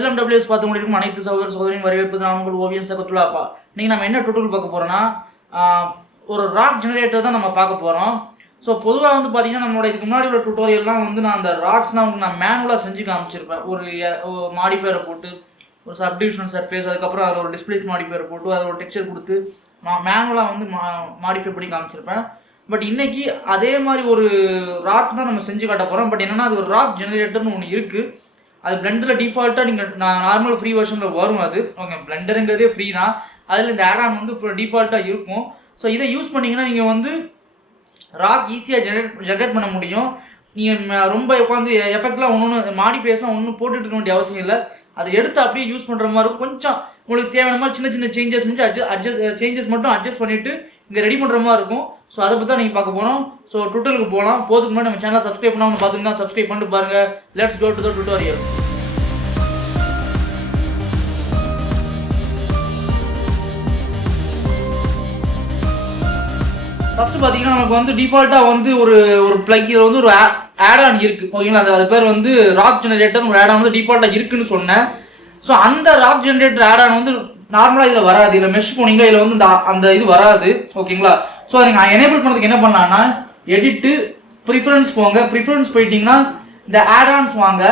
LMWS பார்த்து முடிக்கும் அனைத்து சகோதர சகோதரின் வரவேற்பு நான் உங்கள் ஓவியம் சகத்துலாப்பா. நீங்கள் நம்ம என்ன டுட்டோரியல் பார்க்க போகிறோன்னா ஒரு ராக் ஜெனரேட்டர் தான் நம்ம பார்க்க போகிறோம். ஸோ பொதுவாக வந்து பார்த்தீங்கன்னா நம்மளோட இதுக்கு முன்னாடி உள்ள டுட்டோரியல்லாம் வந்து நான் அந்த ராக்ஸ்லாம் உங்களுக்கு நான் மேனுவலாக செஞ்சு காமிச்சிருப்பேன். ஒரு மாடிஃபையரை போட்டு ஒரு சப்டிவிஷன் சர்ஃபேஸ், அதுக்கப்புறம் அதில் ஒரு டிஸ்பிளேஸ் மாடிஃபையர் போட்டு அதில் ஒரு டெக்ஸ்சர் கொடுத்து நான் மேனுவலாக வந்து மாடிஃபை பண்ணி காமிச்சிருப்பேன். பட் இன்றைக்கி அதே மாதிரி ஒரு ராக் தான் நம்ம செஞ்சு காட்ட போகிறோம். பட் என்னென்னா அது ஒரு ராக் ஜெனரேட்டர்னு ஒன்று இருக்குது. அது பிளெண்டரில் டிஃபால்ட்டாக நீங்கள் நார்மல் ஃப்ரீ வெர்ஷனில் வரும். அது ஓகே, பிளெண்டருங்கிறதே ஃப்ரீ தான். அதில் இந்த ஆட் ஆன் வந்து டிஃபால்ட்டாக இருக்கும். ஸோ இதை யூஸ் பண்ணிங்கன்னா நீங்கள் வந்து ராக் ஈஸியாக ஜென்ரேட் பண்ண முடியும். நீங்கள் ரொம்ப உட்காந்து எஃபெக்ட்லாம் ஒன்று மாடிஃபைஸ்லாம் ஒன்றும் போட்டுட்டு இருக்க வேண்டிய அவசியம் இல்லை. அதை எடுத்து அப்படியே யூஸ் பண்ணுற மாதிரி இருக்கும். கொஞ்சம் உங்களுக்கு தேவையான மாதிரி சின்ன சின்ன சேஞ்சஸ் மட்டும் சேஞ்சஸ் மட்டும் அட்ஜஸ்ட் பண்ணிவிட்டு இங்கே ரெடி பண்ணுற மாதிரி இருக்கும். ஸோ அதை பற்றி தான் நீங்கள் பார்க்க போகிறோம். ஸோ டுட்டோரியலுக்கு போகலாம். போதுக்கு முன்னாடி நம்ம சேனலை சப்ஸ்கிரைப் பண்ணாமல் பார்த்துங்கன்னா சப்ஸ்கிரைப் பண்ணிட்டு பாருங்கள். Let's go to the tutorial. First பார்த்தீங்கன்னா நமக்கு வந்து டிஃபால்ட்டாக வந்து ஒரு ப்ளக் இதில் வந்து ஒரு ஆட் ஆன் இருக்குது. ஓகேங்களா, அது பேர் வந்து ராக் ஜெனரேட்டர் ஒரு ஆட் ஆன் வந்து டிஃபால்ட்டாக இருக்குன்னு சொன்னேன். ஸோ அந்த ராக் ஜெனரேட்டர் ஆட் ஆன் வந்து நார்மலாக இதில் வராது. இதில் மெஷ் போனீங்க இதில் வந்து அந்த இது வராது. ஓகேங்களா, ஸோ அதை நீங்கள் எனேபிள் பண்ணுறதுக்கு என்ன பண்ணலான்னா எடிட்டு ப்ரிஃபரன்ஸ் போங்க. ப்ரிஃபரன்ஸ் போயிட்டீங்கன்னா இந்த ஆட் ஆன்ஸ் வாங்க.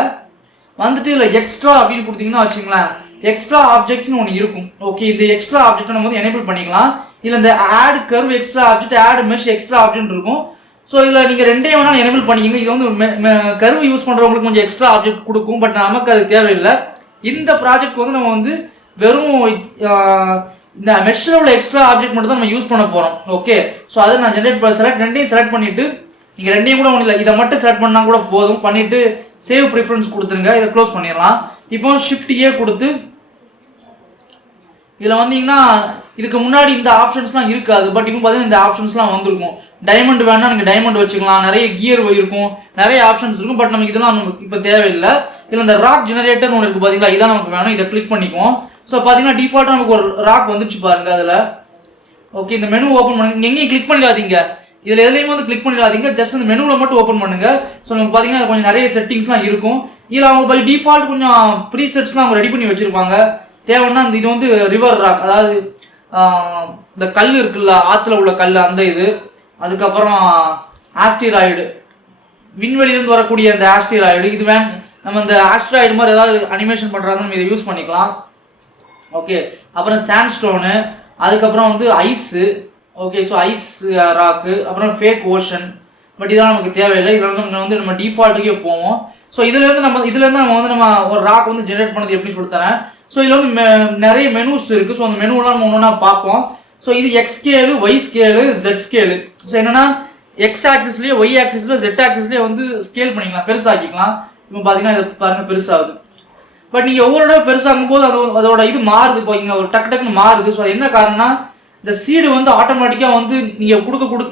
வந்துட்டு இதில் எக்ஸ்ட்ரா அப்படின்னு கொடுத்தீங்கன்னா வச்சுங்களேன், எக்ஸ்ட்ரா ஆப்ஜெக்ட்ஸ்னு ஒன்று இருக்கும். ஓகே, இந்த எக்ஸ்ட்ரா ஆப்ஜெக்ட் நம்ம வந்து எனேபிள் பண்ணிக்கலாம். இதில் இந்த add curve extra object, add mesh extra object இருக்கும். ஸோ இதில் நீங்கள் ரெண்டே வேணாலும் எனேபிள் பண்ணிக்கோங்க. இது வந்து கர்வ் யூஸ் பண்ணுறவங்களுக்கு கொஞ்சம் எக்ஸ்ட்ரா ஆப்ஜெக்ட் கொடுக்கும். பட் நமக்கு அது தேவையில்லை. இந்த ப்ராஜெக்ட் வந்து நம்ம வந்து வெறும் இந்த மெஷ்ஷில் உள்ள எக்ஸ்ட்ரா ஆப்ஜெக்ட் மட்டும் தான் நம்ம யூஸ் பண்ண போகிறோம். ஓகே, ஸோ அதை நான் ரெண்டையும் செலக்ட் பண்ணிவிட்டு நீங்கள் ரெண்டையும் கூட ஒன்றும் இல்லை, இதை மட்டும் செலக்ட் பண்ணால் கூட போதும். பண்ணிவிட்டு சேவ் ப்ரிஃபரன்ஸ் கொடுத்துருங்க. இதை க்ளோஸ் பண்ணிடலாம். இப்போ ஷிஃப்ட் ஏ கொடுத்து இதில் வந்தீங்கன்னா இதுக்கு முன்னாடி இந்த ஆப்ஷன்ஸ்லாம் இருக்காது. பட் இப்போ பார்த்தீங்கன்னா இந்த ஆப்ஷன்ஸ்லாம் வந்திருக்கும். டைமண்ட் வேணால் நீங்கள் டைமண்ட் வச்சுக்கலாம். நிறைய கியர் இருக்கும், நிறைய ஆப்ஷன்ஸ் இருக்கும். பட் நமக்கு இதெல்லாம் நமக்கு இப்போ தேவையில்லை. இல்லை இந்த ராக் ஜெனரேட்டர்னு ஒன்று இருக்குது பார்த்தீங்களா, இதான் நமக்கு வேணும். இதை கிளிக் பண்ணிக்குவோம். ஸோ பார்த்தீங்கன்னா டிஃபால்ட்டாக நமக்கு ஒரு ராக் வந்துச்சு பாருங்கள் அதில். ஓகே, இந்த மெனு ஓப்பன் பண்ணுங்க. எங்கேயும் கிளிக் பண்ணிடாதீங்க, இதில் எதுலையுமே வந்து கிளிக் பண்ணிடாதீங்க. ஜஸ்ட் இந்த மெனுவில் மட்டும் ஓப்பன் பண்ணுங்க. ஸோ நமக்கு பார்த்தீங்கன்னா கொஞ்சம் நிறைய செட்டிங்ஸ்லாம் இருக்கும். இதில் அவங்க பை டிஃபால்ட் கொஞ்சம் ப்ரீ செட்ஸ்லாம் அவங்க ரெடி பண்ணி வச்சுருப்பாங்க. தேவைன்னா இது வந்து ரிவர் ராக், அதாவது இந்த கல் இருக்குல்ல, ஆற்றுல உள்ள கல், அந்த இது. அதுக்கப்புறம் ஆஸ்டிராய்டு, விண்வெளியிலேருந்து வரக்கூடிய அந்த ஆஸ்டிராய்டு, இது நம்ம இந்த ஆஸ்ட்ராய்டு மாதிரி ஏதாவது அனிமேஷன் பண்ணுறாங்க, நம்ம இதை யூஸ் பண்ணிக்கலாம். ஓகே, அப்புறம் சாண்ட்ஸ்டோனு, அதுக்கப்புறம் வந்து ஐஸு. ஓகே, ஸோ ஐஸ் ராக்கு, அப்புறம் ஃபேக் ஓஷன். பட் இதெல்லாம் நமக்கு தேவையில்லை. இதெல்லாம் வந்து நம்ம டிஃபால்ட்டுக்கே போவோம். ஸோ இதுலேருந்து நம்ம ஒரு ராக் வந்து ஜென்ரேட் பண்ணது எப்படி சொல்லித்தரேன். ஸோ இதில் வந்து நிறைய மெனூஸ் இருக்குது. ஸோ அந்த மெனுவெலாம் நம்ம ஒன்றா பார்ப்போம். ஸோ இது X scale, Y scale, Z scale. So என்னென்னா எக்ஸ் ஆக்சிஸ்லேயே, ஒய் ஆக்சிஸ்லேயே, ஜெட் ஆக்சிஸ்லேயே வந்து ஸ்கேல் பண்ணிக்கலாம், பெருசாக்கிக்கலாம். இப்போ பார்த்தீங்கன்னா இது பாருங்கள் பெருசாகுது. பட் நீங்கள் ஒவ்வொரு தடவை பெருசாகும் போது அதோட இது மாறுது. இப்போ இங்கே ஒரு டக்குன்னு மாறுது. ஸோ என்ன காரணம்னா இந்த சீடு வந்து ஆட்டோமேட்டிக்காக வந்து நீங்கள்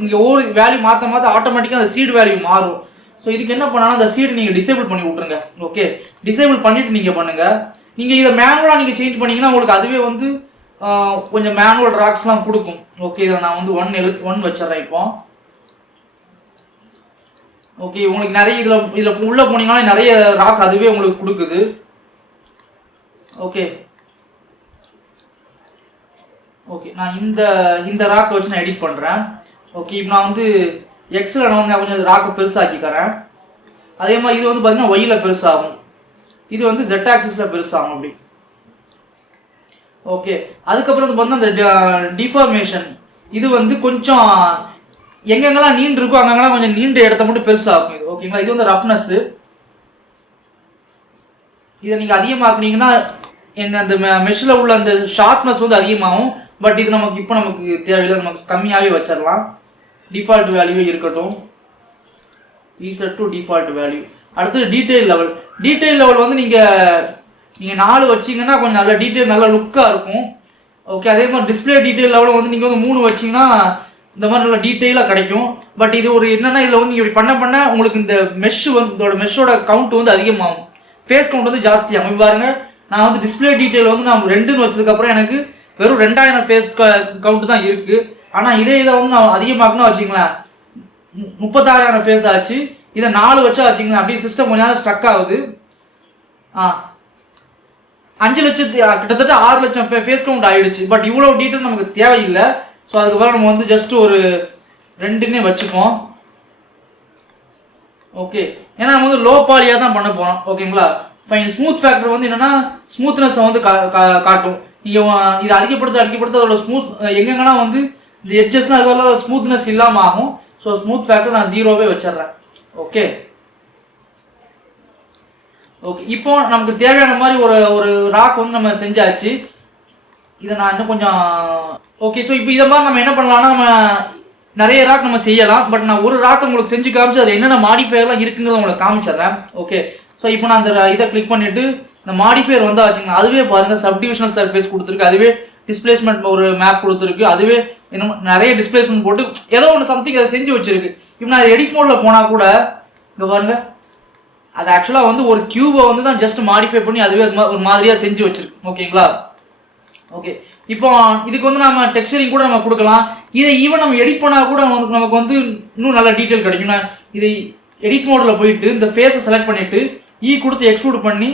நீங்கள் ஒவ்வொரு வேல்யூ மாற்ற ஆட்டோமேட்டிக்காக அந்த சீடு வேல்யூ மாறும். ஸோ இதுக்கு என்ன பண்ணாலும் அந்த சீடு நீங்கள் டிசேபிள் பண்ணி விட்ருங்க. ஓகே, டிசேபிள் பண்ணிவிட்டு நீங்கள் பண்ணுங்கள். நீங்கள் இதை மேனுவலாக நீங்கள் சேஞ்ச் பண்ணிங்கன்னா உங்களுக்கு அதுவே வந்து கொஞ்சம் மேனுவல் ராக்ஸ்லாம் கொடுக்கும். ஓகே, இதில் நான் வந்து 1 வச்சிட்றேன் இப்போ. ஓகே, உங்களுக்கு நிறைய இதில் உள்ளே போனீங்கன்னா நிறைய ராக் அதுவே உங்களுக்கு கொடுக்குது. ஓகே ஓகே, நான் இந்த ராக்கை வச்சு நான் எடிட் பண்ணுறேன். ஓகே, இப்போ நான் வந்து எக்ஸில் நான் வந்து கொஞ்சம் ராக்கை பெருசாக்கிக்கிறேன். அதே மாதிரி இது வந்து பார்த்தீங்கன்னா ஒய்யில் பெருசாகும், இது வந்து ஜெட் ஆக்சிஸில் பெருசாகும் அப்படி. ஓகே, அதுக்கப்புறம் வந்து பார்த்தீங்கன்னா இந்த டிஃபார்மேஷன், இது வந்து கொஞ்சம் எங்கெங்கெல்லாம் நீண்டு இருக்கோ அங்கெல்லாம் கொஞ்சம் நீண்ட இடத்த மட்டும் பெருசாகும் இது. ஓகேங்களா, இது வந்து ரஃப்னஸ்ஸு. இதை நீங்கள் அதிகமாக்குனீங்கன்னா அந்த மெஷில் உள்ள அந்த ஷார்ப்னஸ் வந்து அதிகமாகும். பட் இது நமக்கு தேவையில்லை, நமக்கு கம்மியாகவே வச்சிடலாம். டிஃபால்ட் வேல்யூ இருக்கட்டும், ரீசெட் டு டிஃபால்ட் வேல்யூ. அடுத்தது டீட்டெயில் லெவல் வந்து நீங்கள் 4 வச்சிங்கன்னா கொஞ்சம் நல்ல டீட்டெயில், நல்ல லுக்காக இருக்கும். ஓகே, அதே மாதிரி டிஸ்பிளே டீட்டெயில் லெவலும் வந்து நீங்கள் வந்து 3 வச்சிங்கன்னா இந்த மாதிரி நல்ல டீட்டெயிலாக கிடைக்கும். பட் இது ஒரு என்னென்னா இதில் வந்து இப்படி பண்ண உங்களுக்கு இந்த இதோட மெஷ்ஷோட கவுண்ட் வந்து அதிகமாகும், ஃபேஸ் கவுண்ட் வந்து ஜாஸ்தியாகும். இப்போ பாருங்கள், நான் வந்து டிஸ்பிளே டீட்டெயில் வந்து நான் 2ன்னு வச்சதுக்கப்புறம் எனக்கு வெறும் 2000 ஃபேஸ் கவுண்ட் தான் இருக்குது. ஆனால் இதை வந்து நான் அதிகமாக்குன்னா வச்சிங்களேன் 36,000 ஃபேஸ் ஆச்சு. இதை 4 வச்சா வச்சிங்களேன் அப்படியே சிஸ்டம் கொஞ்ச நேரம் ஸ்ட்ரக் ஆகுது. 5 லட்சத்து கிட்டத்தட்ட 6 லட்சம் ஃபேஸ் கவுண்ட் ஆயிடுச்சு. பட் இவ்வளோ டீட்டெயில் நமக்கு தேவையில்லை. ஸோ அதுக்கப்புறம் நம்ம வந்து ஜஸ்ட் ஒரு 2ன்னே வச்சுப்போம். ஓகே, ஏன்னா நம்ம வந்து லோ பாலியாக தான் பண்ண போகிறோம். ஓகேங்களா, ஃபைன். ஸ்மூத் ஃபேக்டர் வந்து என்னென்னா ஸ்மூத்னஸை வந்து காட்டும். நீங்கள் இது அதிகப்படுத்த அதோட ஸ்மூத் எங்கெங்கன்னா வந்து இந்த எட்ஜஸ்லாம் இருக்கிறதால ஸ்மூத்னஸ் இல்லாமல் ஆகும். ஸோ ஸ்மூத் ஃபேக்டர் நான் 0வே வச்சிடுறேன். ஓகே ஓகே, இப்போ நமக்கு தேவையான மாதிரி ஒரு ராக் வந்து நம்ம செஞ்சாச்சு. இதை நான் இன்னும் கொஞ்சம் ஓகே. ஸோ இப்போ இதை மாதிரி நம்ம என்ன பண்ணலாம்னா நம்ம நிறைய ராக் நம்ம செய்யலாம். பட் நான் ஒரு ராக் உங்களுக்கு செஞ்சு காமிச்சு அதில் என்னென்ன மாடிஃபையர்லாம் இருக்குங்கிறத உங்களுக்கு காமிச்சிடுறேன். ஓகே, ஸோ இப்போ நான் அந்த இதை கிளிக் பண்ணிவிட்டு இந்த மாடிஃபையர் வந்து ஆச்சுங்கன்னா அதுவே பாருங்கள் சப்டிவிஷனல் சர்ஃபேஸ் கொடுத்துருக்கு, அதுவே டிஸ்பிளேஸ்மெண்ட் ஒரு மேப் கொடுத்துருக்கு, அதுவே இன்னும் நிறைய டிஸ்பிளேஸ்மெண்ட் போட்டு ஏதோ ஒன்று சம்திங் அதை செஞ்சு வச்சிருக்கு. இப்போ நான் எடிட் மோடில் போனால் கூட இங்கே பாருங்கள் அது ஆக்சுவலாக வந்து ஒரு கியூபை வந்து தான் ஜஸ்ட் மாடிஃபை பண்ணி அதுவே ஒரு மாதிரியாக செஞ்சு வச்சிருக்கு. ஓகேங்களா, ஓகே. இப்போ இதுக்கு வந்து நம்ம டெக்ஸ்சரிங் கூட நம்ம கொடுக்கலாம். இதை ஈவன் நம்ம எடிட் பண்ணால் கூட நமக்கு வந்து இன்னும் நல்ல டீட்டெயில் கிடைக்கும். நான் இதை எடிட் மோடில் போயிட்டு இந்த ஃபேஸை செலக்ட் பண்ணிவிட்டு கொடுத்து எக்ஸ்ட்ரூட் பண்ணி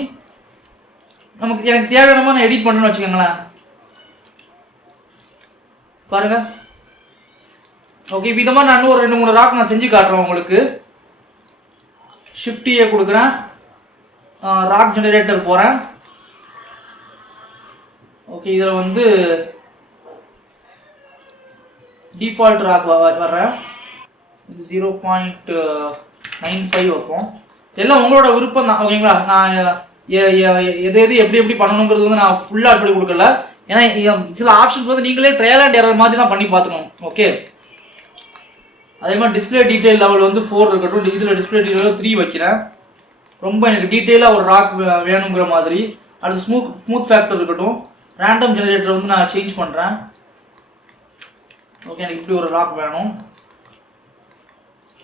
எனக்கு தேவையான நான் எடிட் பண்ணுறேன்னு வச்சுக்கோங்களேன். பாருங்க. ஓகே, இப்போ இதை மாதிரி நான் இன்னும் ஒரு 2-3 ராக் நான் செஞ்சு காட்டுறேன் உங்களுக்கு. Shift A கொடுக்குறேன், ராக் ஜெனரேட்டர் போகிறேன். ஓகே, இதில் வந்து டிஃபால்ட் ராக் வர்றேன். இது 0.95 வைப்போம். எல்லாம் உங்களோட விருப்பம் தான். ஓகேங்களா, நான் எது எப்படி பண்ணணுங்கிறது வந்து நான் ஃபுல்லாக சொல்லி கொடுக்கல. ஏன்னா சில ஆப்ஷன்ஸ் வந்து நீங்களே ட்ரையல் அண்ட் எரர் மாதிரி தான் பண்ணி பார்த்துக்கணும். ஓகே, அதே மாதிரி டிஸ்பிளே டீட்டெயில் லெவல் வந்து 4 இருக்கட்டும். இதில் டிஸ்பிளே டீட்டெயில் 3 வைக்கிறேன். ரொம்ப எனக்கு டீட்டெயிலாக ஒரு ராக் வேணுங்கிற மாதிரி. அடுத்து ஸ்மூத் ஃபேக்டர் இருக்கட்டும். ரேண்டம் ஜெனரேட்டர் வந்து நான் சேஞ்ச் பண்ணுறேன். ஓகே, எனக்கு இப்படி ஒரு ராக் வேணும்.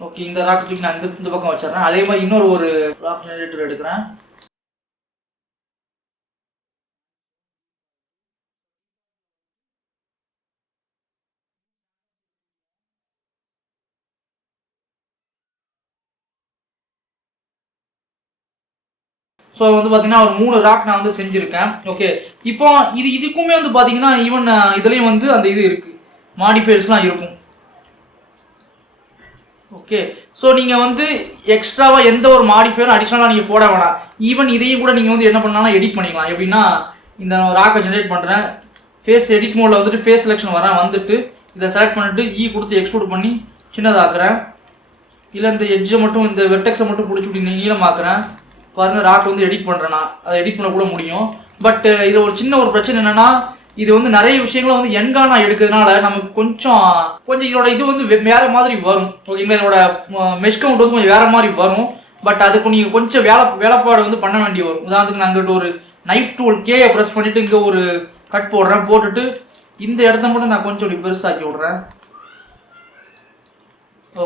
ஓகே, இந்த ராக் தூக்கி நான் இந்த பக்கம் வச்சிடறேன். அதே மாதிரி இன்னொரு ராக் ஜெனரேட்டர் எடுக்கிறேன். ஸோ வந்து பார்த்தீங்கன்னா ஒரு 3 ராக் நான் வந்து செஞ்சுருக்கேன். ஓகே, இப்போ இதுக்குமே வந்து பார்த்தீங்கன்னா ஈவன் இதுலேயும் வந்து அந்த இது இருக்குது, மாடிஃபையர்ஸ்லாம் இருக்கும். ஓகே, ஸோ நீங்கள் வந்து எக்ஸ்ட்ராவாக எந்த ஒரு மாடிஃபையரும் அடிஷ்னலாக நீங்கள் போட வேணாம். ஈவன் இதையும் கூட நீங்கள் வந்து என்ன பண்ணலாம், எடிட் பண்ணிக்கலாம். எப்படின்னா இந்த ராக்கை ஜென்ரேட் பண்ணுறேன், ஃபேஸ் எடிட் மோடில் வந்துட்டு ஃபேஸ் செலெக்ஷன் வந்துட்டு இதை செலக்ட் பண்ணிட்டு கொடுத்து எக்ஸ்ட்ரூட் பண்ணி சின்னதாக்குறேன். இல்லை இந்த எட்ஜை மட்டும் இந்த வெர்டெக்ஸை மட்டும் பிடிச்சி விட்டு நீளமாக்குறேன். பாருங்கள், ராக் வந்து எடிட் பண்ணுறேன்னா அதை எடிட் பண்ண கூட முடியும். பட் இதில் ஒரு சின்ன ஒரு பிரச்சனை என்னென்னா இது வந்து நிறைய விஷயங்களை வந்து என்கானா எடுக்கிறதுனால நமக்கு கொஞ்சம் இதோட இது வந்து வேற மாதிரி வரும். ஓகேங்களா, இதோட மெஷ் கவுண்ட் வந்து கொஞ்சம் வேற மாதிரி வரும். பட் அதுக்கு நீங்கள் கொஞ்சம் வேலைப்பாடு வந்து பண்ண வேண்டி வரும். உதாரணத்துக்கு நான் அங்கிட்ட ஒரு நைஃப் டூல் கேயை ப்ரெஸ் பண்ணிவிட்டு இங்கே ஒரு கட் போடுறேன். போட்டுட்டு இந்த இடத்த மட்டும் நான் கொஞ்சம் இப்படி பெருசாக்கி விட்றேன்.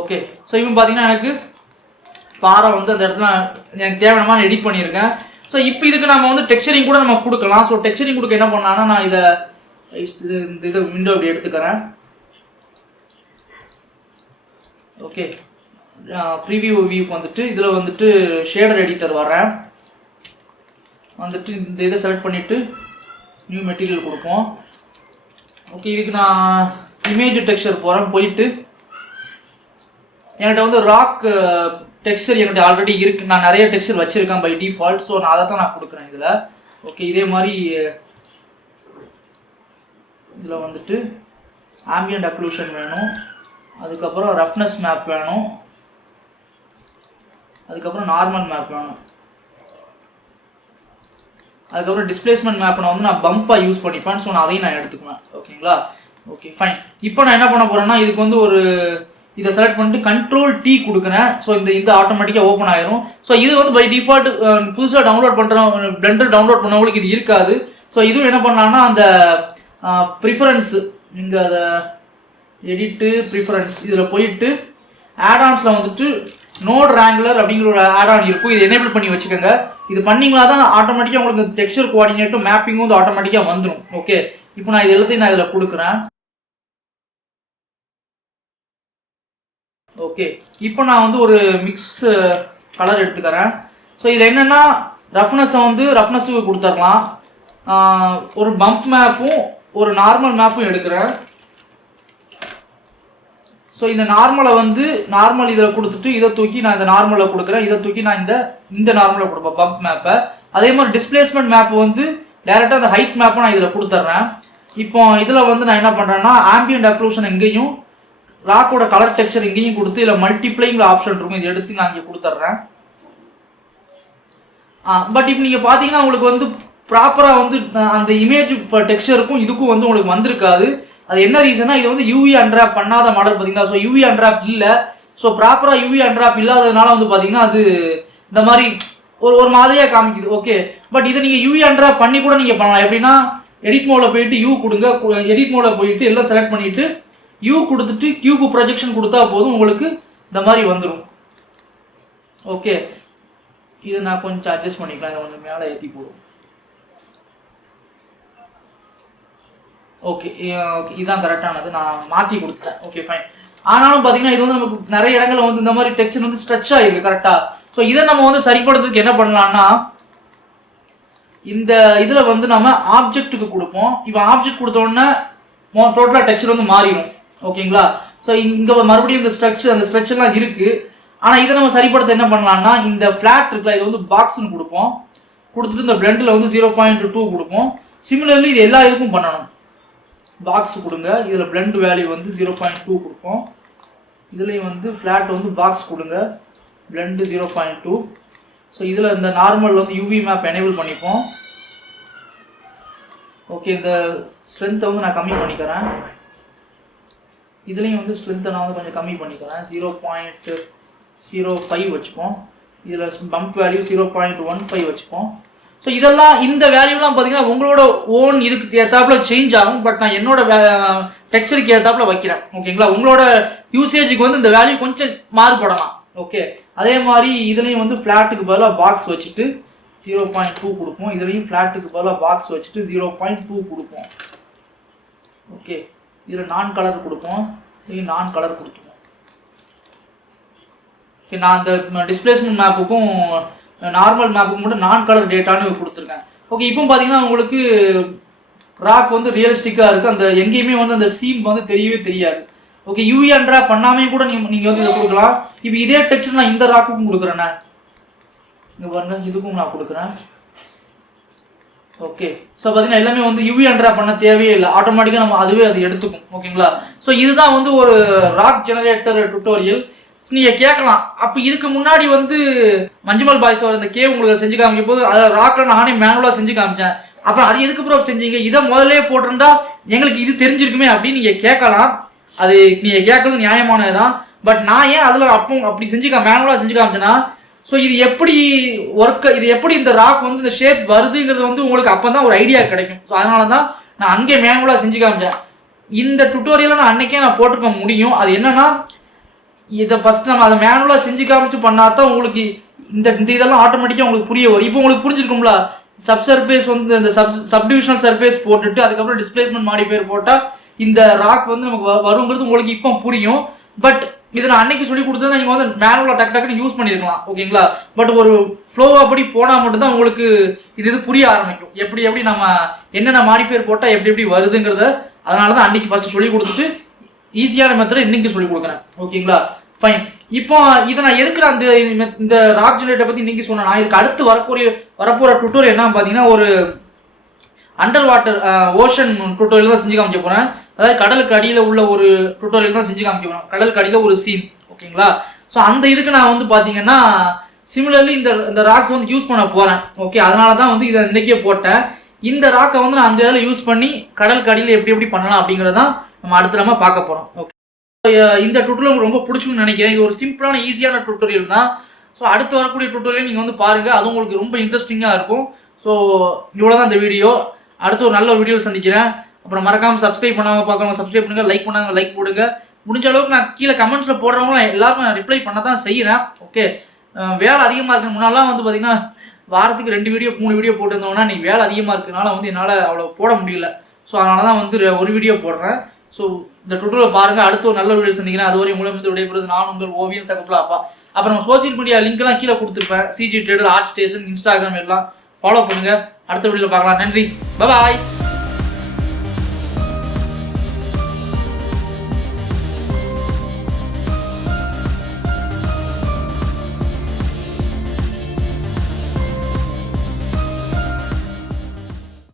ஓகே, ஸோ இவன் பார்த்தீங்கன்னா எனக்கு பாறை வந்து அந்த இடத்துல எனக்கு தேவையான எடிட் பண்ணியிருக்கேன். ஸோ இப்போ இதுக்கு நம்ம வந்து டெக்ஸ்சரிங் கூட நம்ம கொடுக்கலாம். ஸோ டெக்ஸ்சரிங் கொடுக்க என்ன பண்ணலான்னா நான் இந்த இதை விண்டோ இப்படி எடுத்துக்கிறேன். ஓகே, ப்ரீவியூ வியூக்கு வந்துட்டு இதில் வந்துட்டு ஷேடர் எடிட்டர் வரேன். வந்துட்டு இந்த இதை செலக்ட் பண்ணிவிட்டு நியூ மெட்டீரியல் கொடுப்போம். ஓகே, இதுக்கு நான் இமேஜ் டெக்ஸ்சர் போகிறேன். போயிட்டு என்கிட்ட வந்து ராக் டெக்ஸ்சர் என்கிட்ட ஆல்ரெடி இருக்குது. நான் நிறைய டெக்ஸ்சர் வச்சுருக்கேன் பை டிஃபால்ட். ஸோ நான் அதை தான் நான் கொடுக்குறேன் இதில். ஓகே, இதே மாதிரி இதில் வந்துட்டு ஆம்பியன்ட் அக்ளூஷன் வேணும், அதுக்கப்புறம் ரஃப்னஸ் மேப் வேணும், அதுக்கப்புறம் நார்மல் மேப் வேணும், அதுக்கப்புறம் டிஸ்பிளேஸ்மெண்ட் மேப் நான் வந்து நான் பம்பாக யூஸ் பண்ணிப்பேன். ஸோ நான் அதையும் நான் எடுத்துக்குவேன். ஓகேங்களா, ஓகே ஃபைன். இப்போ நான் என்ன பண்ண போகிறேன்னா இதுக்கு வந்து இதை செலக்ட் பண்ணிட்டு Ctrl+T கொடுக்குறேன். ஸோ இந்த ஆட்டோமேட்டிக்காக ஓப்பன் ஆயிரும். ஸோ இது வந்து பை டிஃபால்ட் புதுசாக டவுன்லோட் பண்ணுறோம், பிளெண்டர் டவுன்லோட் பண்ணவங்களுக்கு இது இருக்காது. ஸோ இதுவும் என்ன பண்ணலான்னா அந்த ப்ரிஃபரன்ஸ் நீங்கள் அதை எடிட்டு ப்ரிஃபரன்ஸ் இதில் போயிட்டு ஆடான்ஸில் வந்துட்டு நோட் ரேங்குலர் அப்படிங்கிற ஒரு ஆடான் இருக்கும். இது எனேபிள் பண்ணி வச்சுக்கோங்க. இது பண்ணிங்களா தான் ஆட்டோமேட்டிக்காக உங்களுக்கு டெக்ஸ்சர் கோஆர்டினேட்டும் மேப்பிங்கும் வந்து ஆட்டோமேட்டிக்காக வந்துடும். ஓகே, இப்போ நான் இது எல்லாத்தையும் நான் இதில் கொடுக்குறேன். ஓகே, இப்போ நான் வந்து ஒரு மிக்ஸ் கலர் எடுத்துக்கிறேன். ஸோ இதில் என்னென்னா ரஃப்னஸை வந்து ரஃப்னஸுக்கு கொடுத்துடலாம். ஒரு பம்ப் மேப்பும் ஒரு நார்மல் மேப்பும் எடுக்கிறேன். ஸோ இந்த நார்மலை வந்து நார்மல் இதில் கொடுத்துட்டு இதை தூக்கி நான் இந்த நார்மலில் கொடுக்குறேன், இதை தூக்கி நான் இந்த நார்மலில் கொடுப்பேன் பம்ப் மேப்பை. அதே மாதிரி டிஸ்பிளேஸ்மெண்ட் மேப் வந்து டேரெக்டாக அந்த ஹைட் மேப்பை நான் இதில் கொடுத்துட்றேன். இப்போ இதில் வந்து நான் என்ன பண்ணுறேன்னா ஆம்பியன்ட் அக்ளூஷன் எங்கேயும் ராக்கோட கலர் டெக்ஸ்சர் எங்கேயும் கொடுத்து இதில் மல்டிப்ளைங்கிற ஆப்ஷன் இருக்கும், இதை எடுத்து நான் இங்கே கொடுத்துட்றேன். பட் இப்போ நீங்கள் பார்த்தீங்கன்னா உங்களுக்கு வந்து ப்ராப்பராக வந்து அந்த இமேஜ் டெக்ஸ்சருக்கும் இதுக்கும் வந்து உங்களுக்கு வந்திருக்காது. அது என்ன ரீசனா, இது வந்து யூவி அன்ராப் பண்ணாத மாடல் பார்த்தீங்கன்னா. ஸோ யூவி அன்ராப் இல்லை, ஸோ ப்ராப்பராக யூவி அன்ராப் இல்லாததுனால வந்து பார்த்தீங்கன்னா அது இந்த மாதிரி ஒரு மாதிரியாக காமிக்குது. ஓகே, பட் இதை நீங்கள் யூவி அன்ராப் பண்ணி கூட நீங்கள் பண்ணலாம். எப்படின்னா எடிட் மோடில் போயிட்டு யூ கொடுங்க, எடிட் மோடில் போயிட்டு எல்லாம் செலக்ட் பண்ணிவிட்டு யூ கொடுத்துட்டு கியூப் ப்ரொஜெக்ஷன் கொடுத்தா போதும், உங்களுக்கு இந்த மாதிரி வந்துடும். ஓகே, இதை நான் கொஞ்சம் அட்ஜஸ்ட் பண்ணிக்கலாம், இதை கொஞ்சம் மேலே ஏற்றி போடும். ஓகே, இதுதான் கரெக்டானது, நான் மாற்றி கொடுத்துட்டேன். Okay fine. ஆனாலும் பார்த்தீங்கன்னா இது வந்து நமக்கு நிறைய இடங்களில் வந்து இந்த மாதிரி டெக்ஸ்சர் வந்து ஸ்ட்ரெச் ஆகிருக்கு கரெக்டாக. ஸோ இதை நம்ம வந்து சரிப்படுறதுக்கு என்ன பண்ணலாம்னா இந்த இதில் வந்து நம்ம ஆப்ஜெக்ட்டுக்கு கொடுப்போம். இப்போ ஆப்ஜெக்ட் கொடுத்தோடனே டோட்டலாக டெக்ஸ்சர் வந்து மாறிடும். ஓகேங்களா? ஸோ இங்கே மறுபடியும் இந்த அந்த ஸ்ட்ரெச்செல்லாம் இருக்குது. ஆனால் இதை நம்ம சரிப்படுத்த என்ன பண்ணலாம்னா இந்த ஃப்ளாட் இருக்குல்ல, இது வந்து பாக்ஸ்னு கொடுப்போம். கொடுத்துட்டு இந்த பிளண்டில் வந்து 0.2 கொடுப்போம். சிமிலர்லி இது எல்லா இதுக்கும் பண்ணணும். பாக்ஸ் கொடுங்க, இதில் பிளண்ட் வேல்யூ வந்து 0.2 கொடுப்போம். இதுலேயும் வந்து ஃப்ளாட் வந்து பாக்ஸ் கொடுங்க, பிளண்டு 0.2. ஸோ இதில் இந்த நார்மல் வந்து யூவி மேப் எனேபிள் பண்ணிப்போம். ஓகே, இந்த ஸ்ட்ரென்த்தை வந்து நான் கம்மி பண்ணிக்கிறேன். இதுலேயும் வந்து ஸ்ட்ரென்த்தை நான் வந்து கொஞ்சம் கம்மி பண்ணிக்கிறேன், 0.05 வச்சுப்போம். இதில் பம்ப் வேல்யூ 0.15 வச்சுப்போம். ஸோ இதெல்லாம் இந்த வேல்யூலாம் பார்த்தீங்கன்னா உங்களோட ஓன் இதுக்கு ஏற்றாப்புல சேஞ்ச் ஆகும். பட் நான் என்னோட டெக்ஸ்சருக்கு ஏற்றாப்புல வைக்கிறேன். ஓகேங்களா? உங்களோட யூசேஜுக்கு வந்து இந்த வேல்யூ கொஞ்சம் மாறுபடலாம். ஓகே, அதே மாதிரி இதுலேயும் வந்து ஃப்ளாட்டுக்கு பதிலாக பாக்ஸ் வச்சுட்டு 0.2 கொடுப்போம். இதுலேயும் ஃப்ளாட்டுக்கு பதிலாக பாக்ஸ் வச்சுட்டு 0.2 கொடுப்போம். ஓகே, இதில் நான் கலர் கொடுப்போம், இதையும் நான் கலர் கொடுப்போம். ஓகே, நான் அந்த டிஸ்பிளேஸ்மெண்ட் மேப்புக்கும் நார்மல் மேப்புக்கு மட்டும் நான் கலர் டேட்டான்னு கொடுத்துருக்கேன். ஓகே, இப்போ பார்த்தீங்கன்னா உங்களுக்கு ராக் வந்து ரியலிஸ்டிக்காக இருக்குது. அந்த எங்கேயுமே வந்து அந்த சீம் வந்து தெரியவே தெரியாது. ஓகே, யூவி அன்ராப் பண்ணாமே கூட நீங்கள் வந்து இதை கொடுக்கலாம். இப்போ இதே டெக்ஸ்ட் நான் இந்த ராக்குக்கும் கொடுக்குறேண்ணே, இங்கே பாருங்க, இதுக்கும் நான் கொடுக்குறேன். ஓகே, ஸோ பார்த்தீங்கன்னா எல்லாமே வந்து யூவி அன்ராப் பண்ண தேவையே இல்லை, ஆட்டோமேட்டிக்காக நம்ம அதுவே அது எடுத்துக்கும். ஓகேங்களா? ஸோ இதுதான் வந்து ஒரு ராக் ஜெனரேட்டர் டுட்டோரியல். நீங்கள் கேட்கலாம், அப்போ இதுக்கு முன்னாடி வந்து மஞ்சுமல் பாய்ஸ் வர இந்த கேவ் உங்களுக்கு செஞ்சு காமிக்கும் போது அதை ராக்கில் நானே மேனுவலாக செஞ்சு காமிச்சேன், அப்புறம் அது எதுக்கு ப்ரூஃப் செஞ்சீங்க, இதை முதல்ல போட்டிருந்தா எங்களுக்கு இது தெரிஞ்சிருக்குமே அப்படின்னு நீங்கள் கேட்கலாம். அது நீங்கள் கேட்கறது நியாயமானது தான். பட் நான் ஏன் அதில் அப்படி மேனுவலாக செஞ்சு காமிச்சேன்னா, ஸோ இது எப்படி இது எப்படி இந்த ராக் வந்து இந்த ஷேப் வருதுங்கிறது வந்து உங்களுக்கு அப்போ தான் ஒரு ஐடியா கிடைக்கும். ஸோ அதனால தான் நான் அங்கே மேனுவலாக செஞ்சு காமிச்சேன். இந்த டுட்டோரியலை நான் அன்றைக்கே நான் போட்டிருக்க முடியும். அது என்னன்னா, இதை ஃபஸ்ட் நம்ம அதை மேனுவலாக செஞ்சு காமிச்சிட்டு பண்ணால் தான் உங்களுக்கு இந்த இதெல்லாம் ஆட்டோமேட்டிக்காக உங்களுக்கு புரிய வரும். இப்போ உங்களுக்கு புரிஞ்சிருக்கும்ல, சர்ஃபேஸ் வந்து இந்த சப்டிவிஷனல் சர்ஃபேஸ் போட்டுட்டு அதுக்கப்புறம் டிஸ்பிளேஸ்மெண்ட் மாடிஃபையர் போட்டால் இந்த ராக் வந்து நமக்கு வருங்கிறது உங்களுக்கு இப்போ புரியும். பட் இதை நான் அன்னைக்கு சொல்லி கொடுத்தா நீங்கள் வந்து மேனுவலாக டக்குன்னு யூஸ் பண்ணியிருக்கலாம். ஓகேங்களா? பட் ஒரு ஃப்ளோவாக அப்படி போனால் மட்டும்தான் உங்களுக்கு இது புரிய ஆரம்பிக்கும், எப்படி நம்ம என்னென்ன மாடிஃபையர் போட்டால் எப்படி வருதுங்கிறத. அதனால தான் அன்னைக்கு ஃபஸ்ட்டு சொல்லி கொடுத்துட்டு ஈஸியான மெத்தடை இன்னைக்கு சொல்லி கொடுக்குறேன். ஓகேங்களா? ஃபைன். இப்போ இதை நான் எதுக்கு நான் இந்த ராக் ஜெனரேட்டரை பற்றி இன்னைக்கு சொன்னேன். நான் இதுக்கு அடுத்து வரப்போகிற டுட்டோரியல் என்ன பார்த்தீங்கன்னா, ஒரு அண்டர் வாட்டர் ஓஷன் டுட்டோரியல் தான் செஞ்சு காமிக்க போகிறேன். அதாவது கடலுக்கு அடியில் உள்ள ஒரு டுட்டோரியல் தான் செஞ்சு காமிக்க போகிறேன். கடலுக்கு அடியில் ஒரு சீன். ஓகேங்களா? ஸோ அந்த இதுக்கு நான் வந்து பார்த்தீங்கன்னா சிமிலர்லி இந்த ராக்ஸ் வந்து யூஸ் பண்ண போகிறேன். ஓகே, அதனால தான் வந்து இதை இன்னைக்கே போட்டேன். இந்த ராக்கை வந்து நான் அந்த இதில் யூஸ் பண்ணி கடலுக்கு அடியில் எப்படி பண்ணலாம் அப்படிங்கிறதான் நம்ம அடுத்து பார்க்க போகிறோம். ஓகே, இந்த டுட்டோரியல் உங்களுக்கு ரொம்ப பிடிச்சுன்னு நினைக்கிறேன். இது ஒரு சிம்பிளான ஈஸியான டுட்டோரியல் தான். ஸோ அடுத்து வரக்கூடிய டுட்டோரியல் நீங்கள் வந்து பாருங்கள், அது உங்களுக்கு ரொம்ப இன்ட்ரெஸ்டிங்காக இருக்கும். ஸோ இவ்வளோ தான் இந்த வீடியோ. அடுத்து ஒரு நல்ல வீடியோவில் சந்திக்கிறேன். அப்புறம் மறக்காமல் சப்ஸ்கிரைப் பண்ணாமல் பார்க்கணும், சப்ஸ்கிரைப் பண்ணுங்கள், லைக் பண்ணாங்க லைக் போடுங்க. முடிஞ்ச அளவுக்கு நான் கீழே கமெண்ட்ஸில் போடுறவங்களும் எல்லாருக்கும் நான் ரிப்ளை பண்ண தான் செய்கிறேன். ஓகே, வேலை அதிகமாக இருக்குது. முன்னாலாம் வந்து பார்த்திங்கன்னா வாரத்துக்கு 2 வீடியோ 3 வீடியோ போட்டுருந்தோம்னா இன்றைக்கி வேலை அதிகமாக இருக்கிறதுனால வந்து என்னால் அவ்வளோ போட முடியல. ஸோ அதனால தான் வந்து ஒரு வீடியோ போடுறேன். ஸோ இந்த டுட்டோரியல் பாருங்கள். அடுத்து ஒரு நல்ல வீடியோ சந்திக்கிறேன். அதுவரை உங்களை வந்து விடைபெறுவது நான் உங்கள் ஓவியம் தகவல் அப்பா. அப்புறம் சோசியல் மீடியா லிங்க்லாம் கீழே கொடுத்துருப்பேன். CG trader, art station, Instagram எல்லாம் ஃபாலோ பண்ணுங்கள். அடுத்த வீடியோவில் பார்க்கலாம். நன்றி, பாய்.